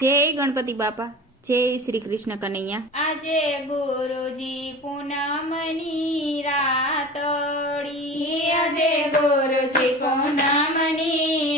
જય ગણપતિ બાપા જય શ્રી કૃષ્ણ કનૈયા. આજે ગુરુજી પૂનમની રાતડી આજે ગુરુજી પૂનમની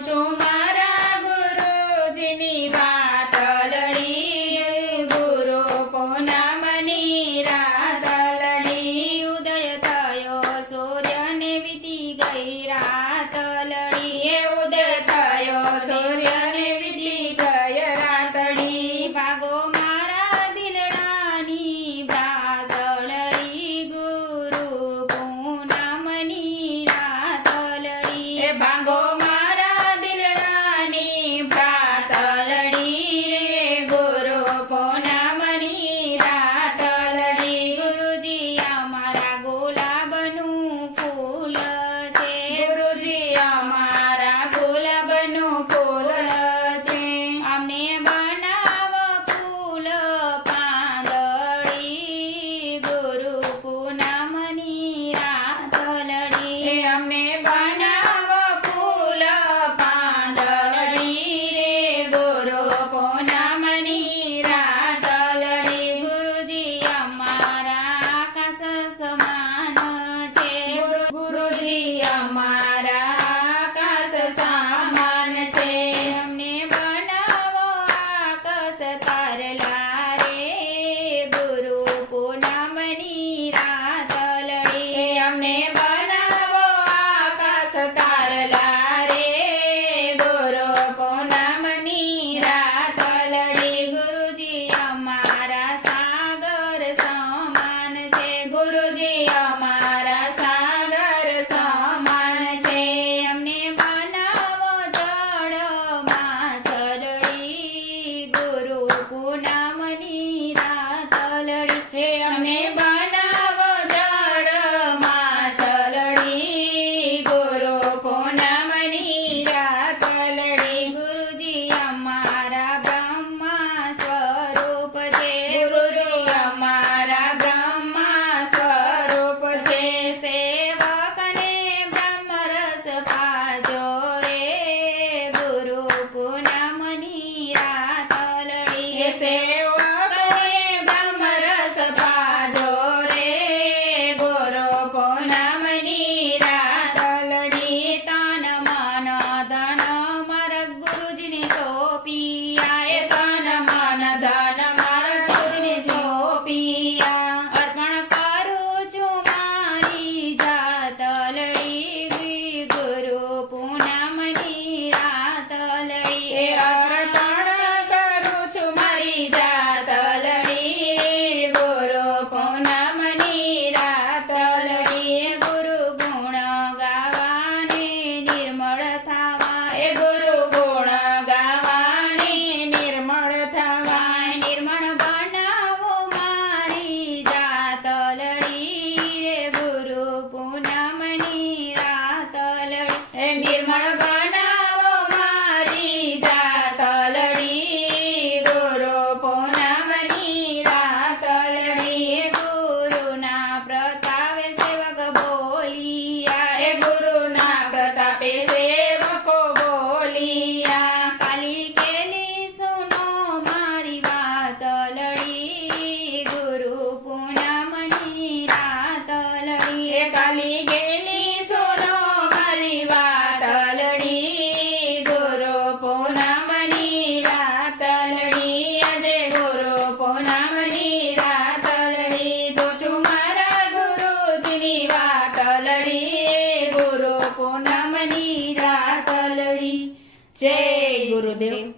রচনা Yeah. પૂનમની વાત લડીએ ગુરુ પૂનમની રાત તલડી જય ગુરુદેવ.